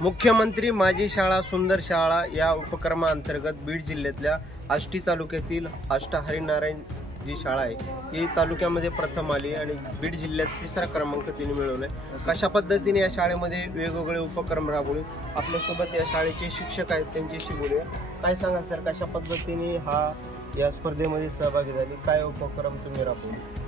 मुख्यमंत्री माझी शाळा सुंदर शाळा या उपक्रमाअंतर्गत बीड जिल्ह्यातल्या आष्टी तालुक्यातील आष्टा हरिनारायण जी शाळा आहे ही तालुक्यामध्ये प्रथम आली आणि बीड जिल्ह्यात तिसरा क्रमांक तिने मिळवलाय। कशा पद्धतीने या शाळेमध्ये वेगवेगळे उपक्रम राबवले, आपल्यासोबत या शाळेचे शिक्षक आहेत त्यांच्याशी बोलूया। काय सांगाल सर, कशा पद्धतीने या स्पर्धेमध्ये सहभागी झाले, काय उपक्रम तुम्ही राबवले?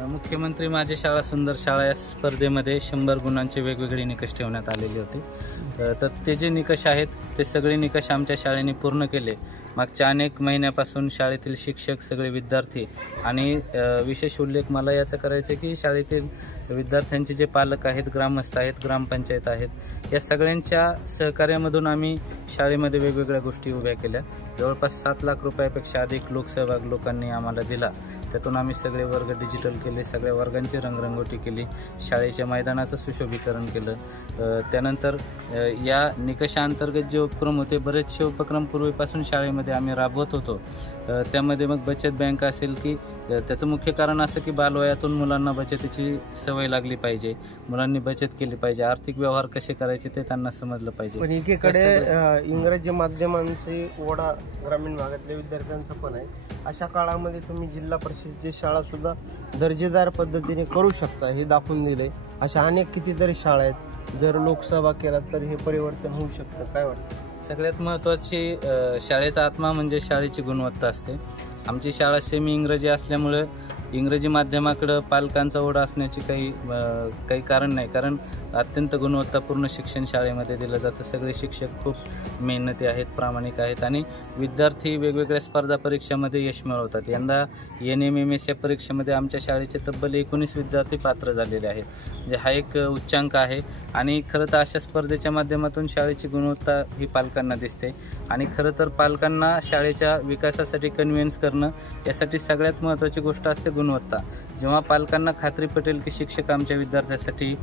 मुख्यमंत्री माझी शाळा सुंदर शाळा या स्पर्धेमध्ये 100 गुणांचे वेगवेगळे निकष ठेवण्यात आलेले होते। तर ते जे निकष आहेत ते सगळे निकष आमच्या शाळेने पूर्ण केले। मागच्या अनेक महिन्यापासून शाळेतील शिक्षक, सगळे विद्यार्थी आणि विशेष उल्लेख मला याचा करायचा आहे की शाळेतील विद्यार्थ्यांचे जे पालक आहेत, ग्रामस्थ आहेत, ग्रामपंचायत आहेत, या सगळ्यांच्या सहकार्यामधून आम्ही शाळेमध्ये वेगवेगळ्या गोष्टी उभ्या केल्या। जवळपास 7 लाख रुपयापेक्षा अधिक लोकसहभाग लोकांनी आम्हाला दिला। त्यातून आम्ही सगळे वर्ग डिजिटल केले, सगळ्या वर्गांची रंगरंगोटी केली, शाळेच्या मैदानाचं सुशोभीकरण केलं। त्यानंतर या निकषांतर्गत जे उपक्रम होते, बरेचसे उपक्रम पूर्वीपासून शाळेमध्ये आम्ही राबवत होतो। त्यामध्ये मग बचत बँक असेल की त्याचं मुख्य कारण असं की बालवयातून मुलांना बचतीची सवय लागली पाहिजे, मुलांनी बचत केली पाहिजे, आर्थिक व्यवहार कसे करायचे ते त्यांना समजलं पाहिजे। पण एकीकडे इंग्रजी माध्यमांचे ओढा ग्रामीण भागातल्या विद्यार्थ्यांचा पण आहे। अशा काळामध्ये तुम्ही जिल्हा परिषदेची शाळा सुद्धा दर्जेदार पद्धतीने करू शकता हे दाखवून दिले। अशा अनेक कितीतरी शाळा आहेत, जर लोकसहभाग केला तर हे परिवर्तन होऊ शकतं, काय वाटतं? सगळ्यात महत्त्वाची शाळेचा आत्मा म्हणजे शाळेची गुणवत्ता असते। आमची शाळा सेमी इंग्रजी असल्यामुळे इंग्रजी माध्यमाकडे पालकांचा ओढा असण्याची काही कारण नाही, कारण अत्यंत गुणवत्तापूर्ण शिक्षण शाळेमध्ये दिलं जातं। सगळे शिक्षक खूप मेहनती आहेत, प्रामाणिक आहेत आणि विद्यार्थी वेगवेगळ्या स्पर्धा परीक्षांमध्ये यश मिळवतात। यंदा NMMS या परीक्षेमध्ये आमच्या शाळेचे तब्बल 19 विद्यार्थी पात्र झालेले आहेत, म्हणजे हा एक उच्चांक आहे। आणि खरं तर अशा स्पर्धेच्या माध्यमातून शाळेची गुणवत्ता ही पालकांना दिसते आणि खरं तर पालकांना शाळेच्या विकासासाठी कन्व्हिन्स करणं, यासाठी सगळ्यात महत्त्वाची गोष्ट असते गुणवत्ता। जेव्हा पालकांना खात्री पटेल की शिक्षक आमच्या विद्यार्थ्यांसाठी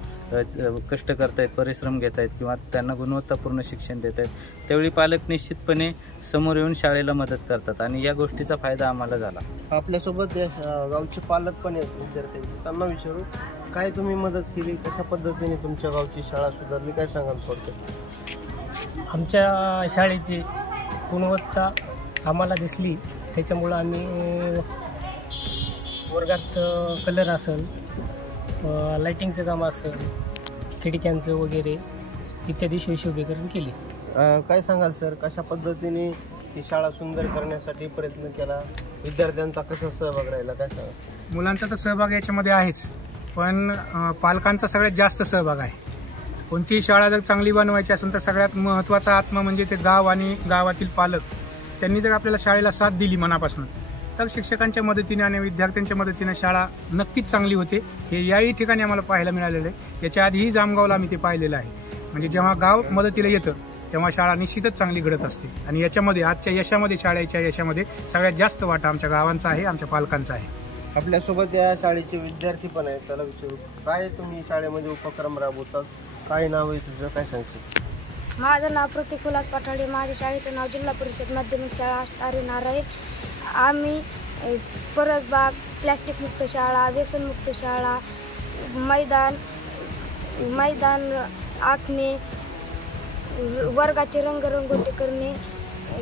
कष्ट करतायत, परिश्रम घेत आहेत किंवा त्यांना गुणवत्तापूर्ण शिक्षण देत आहेत, त्यावेळी पालक निश्चितपणे समोर येऊन शाळेला मदत करतात आणि या गोष्टीचा फायदा आम्हाला झाला। आपल्यासोबत गावचे पालक पण आहेत विद्यार्थ्यांचे, त्यांना विचारू काय तुम्ही मदत केली, कशा पद्धतीने तुमच्या गावची शाळा सुधारली, काय सांगाल थोडक्यात? आमच्या शाळेची गुणवत्ता आम्हाला दिसली, त्याच्यामुळं आम्ही वर्गात कलर असेल, लाईटिंगचं काम असेल, खिडक्यांचं वगैरे इत्यादी सुशोभीकरण केली। काय सांगाल सर, कशा पद्धतीने ही शाळा सुंदर करण्यासाठी प्रयत्न केला, विद्यार्थ्यांचा कसा सहभाग राहिला, काय सांगा? मुलांचा तर सहभाग याच्यामध्ये आहेच, पण पालकांचा सगळ्यात जास्त सहभाग आहे। कोणतीही शाळा जर चांगली बनवायची असेल तर सगळ्यात महत्त्वाचा आत्मा म्हणजे ते गाव आणि गावातील पालक। त्यांनी जर आपल्याला शाळेला साथ दिली मनापासून तर शिक्षकांच्या मदतीने आणि विद्यार्थ्यांच्या मदतीने शाळा नक्कीच चांगली होते। हे याही ठिकाणी आम्हाला पाहायला मिळालेलं आहे। याच्या आधीही जामगावला आम्ही ते पाहिलेलं आहे। म्हणजे जेव्हा गाव मदतीला येतं तेव्हा शाळा निश्चितच चांगली घडत असते आणि याच्यामध्ये आजच्या यशामध्ये, शाळेच्या यशामध्ये सगळ्यात जास्त वाटा आमच्या गावांचा आहे, आमच्या पालकांचा आहे। आपल्यासोबत या शाळेचे विद्यार्थी पण आहेत, त्याला विचारू काय तुम्ही शाळेमध्ये उपक्रम राबवतात, काय नाव आहे तुझं, काय सांगशील? माझं नाव प्रतीक उल्हास पठाडे, माझ्या शाळेचं नाव जिल्हा परिषद माध्यमिक शाळा आष्टा हरिनारायण। आम्ही परसबाग, प्लॅस्टिक मुक्त शाळा, व्यसनमुक्त शाळा, मैदान आखणे, वर्गाची रंगरंगोटी करणे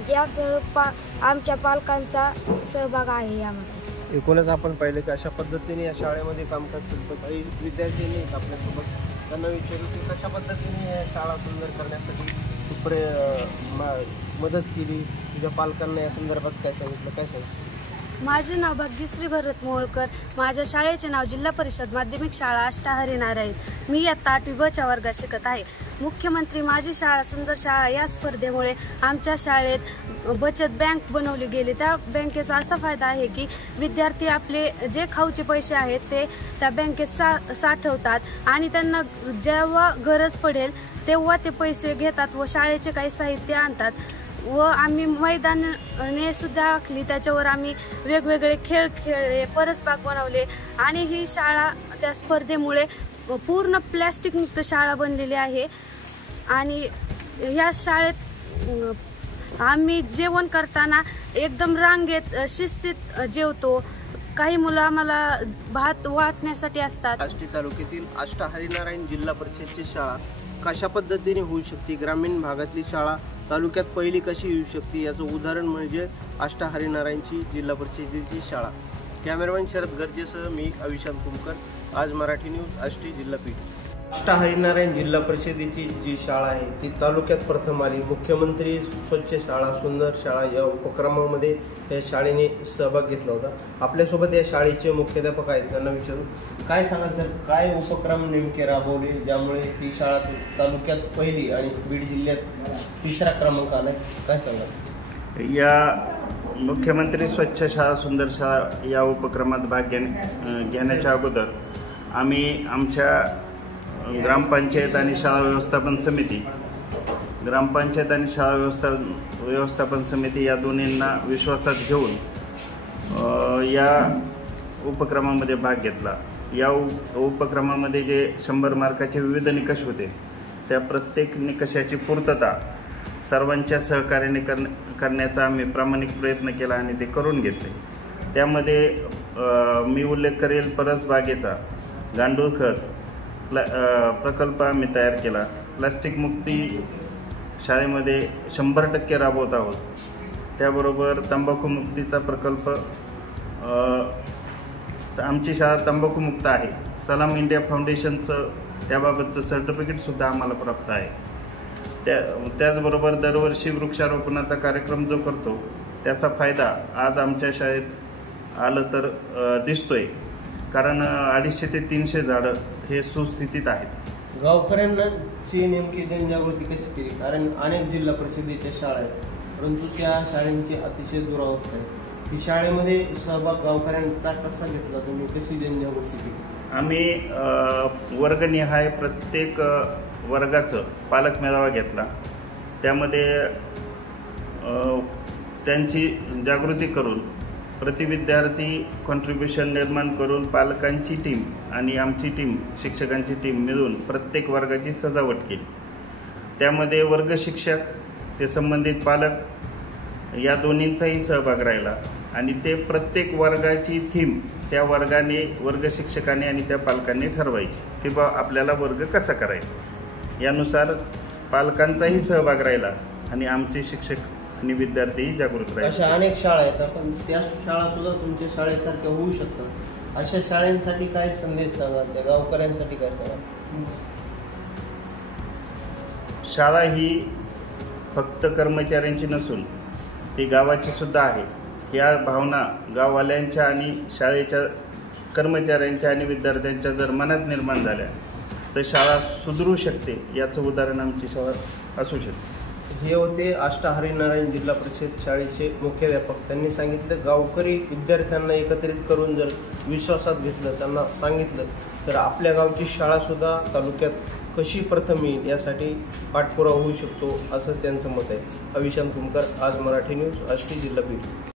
यासह आमच्या पालकांचा सहभाग आहे यामध्ये। एकूणच आपण पाहिले की अशा पद्धतीने या शाळेमध्ये काम करतात, काही विद्यार्थी आहेत आपल्यासोबत, त्यांना विचारू की कशा पद्धतीने या शाळा सुंदर करण्यासाठी मदत केली, तुझ्या पालकांना या संदर्भात काय सांगितलं, काय सांगितलं? माझे नाव भाग्यश्री भरत मोहोळकर, माझ्या शाळेचे नाव जिल्हा परिषद माध्यमिक शाळा आष्टा हरिनारायण। मी इयत्ता 8वी ब च्या वर्गात शिकत आहे। मुख्यमंत्री माझी शाळा सुंदर शाळा या स्पर्धेमुळे आमच्या शाळेत बचत बँक बनवली गेली। त्या बँकेचा असा फायदा आहे की विद्यार्थी आपले जे खाऊचे पैसे आहेत ते त्या बँकेत साठवतात आणि त्यांना जेव्हा गरज पडेल तेव्हा ते पैसे घेतात व शाळेचे काही साहित्य आणतात। व आम्ही मैदाने सुद्धा आखली, त्याच्यावर आम्ही वेगवेगळे खेळ खेळले, परसबाग बनवले आणि ही शाळा त्या स्पर्धेमुळे पूर्ण प्लॅस्टिक मुक्त शाळा बनलेली आहे। आणि ह्या शाळेत आम्ही जेवण करताना एकदम रांगेत शिस्तीत जेवतो। काही मुलं आम्हाला भात वाटण्यासाठी असतात। आष्टी तालुक्यातील आष्टा हरिनारायण जिल्हा परिषदची शाळा कशा पद्धतीने होऊ शकते, ग्रामीण भागातली शाळा तालुक्यात पहिली कशी येऊ शकते याचं उदाहरण म्हणजे आष्टा हरिनारायणची जिल्हा परिषदेची शाळा. कॅमेरामॅन शरद गर्जेसह मी अविशांत कुमकर, आज मराठी न्यूज, आष्टी जिल्हापीठ. आष्टा हरिनारायण जिल्हा परिषदेची जी शाळा आहे ती तालुक्यात प्रथम आली. मुख्यमंत्री स्वच्छ शाळा सुंदर शाळा या उपक्रमामध्ये या शाळेने सहभाग घेतला होता. आपल्यासोबत या शाळेचे मुख्याध्यापक आहेत, त्यांना विचारू. काय सांगाल सर, काय उपक्रम नेमके राबवले ज्यामुळे ही शाळा तालुक्यात पहिली आणि बीड जिल्ह्यात तिसरा क्रमांक आलाय, काय सांगाल? या मुख्यमंत्री स्वच्छ शाळा सुंदर शाळा या उपक्रमात भाग घेण्याच्या अगोदर आम्ही आमच्या ग्रामपंचायत आणि शाळा व्यवस्थापन समिती, ग्रामपंचायत आणि शाळा व्यवस्थापन समिती या दोन्हींना विश्वासात घेऊन या उपक्रमामध्ये भाग घेतला. या उपक्रमामध्ये जे 100 मार्काचे विविध निकष होते त्या प्रत्येक निकषाची पूर्तता सर्वांच्या सहकार्याने करण्याचा आम्ही प्रामाणिक प्रयत्न केला आणि ते करून घेतले. त्यामध्ये मी उल्लेख करेल परसबागेचा, गांडूळ खत प्रकल्प आम्ही तयार केला. प्लास्टिक मुक्ती शाळेमध्ये 100% राबवत आहोत. त्याबरोबर तंबाखू मुक्तीचा प्रकल्प, आमची शाळा तंबाखूमुक्त आहे. सलाम इंडिया फाउंडेशनचं त्याबाबतचं सर्टिफिकेटसुद्धा आम्हाला प्राप्त आहे. त्याचबरोबर दरवर्षी वृक्षारोपणाचा कार्यक्रम जो करतो त्याचा फायदा आज आमच्या शाळेत आलं तर दिसतोय, कारण 250 ते 300 झाडं हे सुस्थितीत आहेत. गावकऱ्यांची नेमकी जनजागृती कशी केली? कारण अनेक जिल्हा परिषदेच्या शाळा आहेत, परंतु त्या शाळांची अतिशय दुरावस्था आहे. ही शाळेमध्ये सहभाग गावकऱ्यांचा कसा घेतला तुम्ही, कशी जनजागृती केली? आम्ही वर्गनिहाय प्रत्येक वर्गाचं पालक मेळावा घेतला. त्यामध्ये त्यांची जागृती करून प्रति विद्यार्थी कॉन्ट्रीब्युशन निर्माण करून पालकांची टीम आणि आमची टीम, शिक्षकांची टीम मिळून प्रत्येक वर्गाची सजावट केली. त्यामध्ये वर्ग शिक्षक, ते संबंधित पालक या दोन्हींचाही सहभाग राहिला आणि ते प्रत्येक वर्गाची थीम त्या वर्गाने, वर्ग शिक्षकाने आणि त्या पालकांनी ठरवायची की बा आपल्याला वर्ग कसा करायचा. यानुसार पालकांचाही सहभाग राहिला आणि आमचे शिक्षक आणि विद्यार्थीही जागृत राहिले. अशा अनेक शाळा आहेत, पण त्या शाळा सुद्धा तुमच्या शाळेसारख्या होऊ शकतात. अशा शाळांसाठी काय संदेश सांगाल, त्या गावकऱ्यांसाठी काय सांगाल? शाळा ही फक्त कर्मचाऱ्यांची नसून ती गावाची सुद्धा आहे. या भावना गाववाल्यांच्या आणि शाळेच्या कर्मचाऱ्यांच्या आणि विद्यार्थ्यांच्या जर मनात निर्माण झाल्या तर शाळा सुधरू शकते. याचं उदाहरण आमची शाळा असू शकते. हे होते आष्टा हरिनारायण जिल्हा परिषद शाळेचे मुख्याध्यापक. त्यांनी सांगितलं गावकरी विद्यार्थ्यांना एकत्रित करून जर विश्वासात घेतलं, त्यांना सांगितलं तर आपल्या गावची शाळासुद्धा तालुक्यात कशी प्रथम येईल यासाठी पाठपुरावा होऊ शकतो, असं त्यांचं मत आहे. अविशांत कुमकर, आज मराठी न्यूज, आष्टी जिल्हापीठ.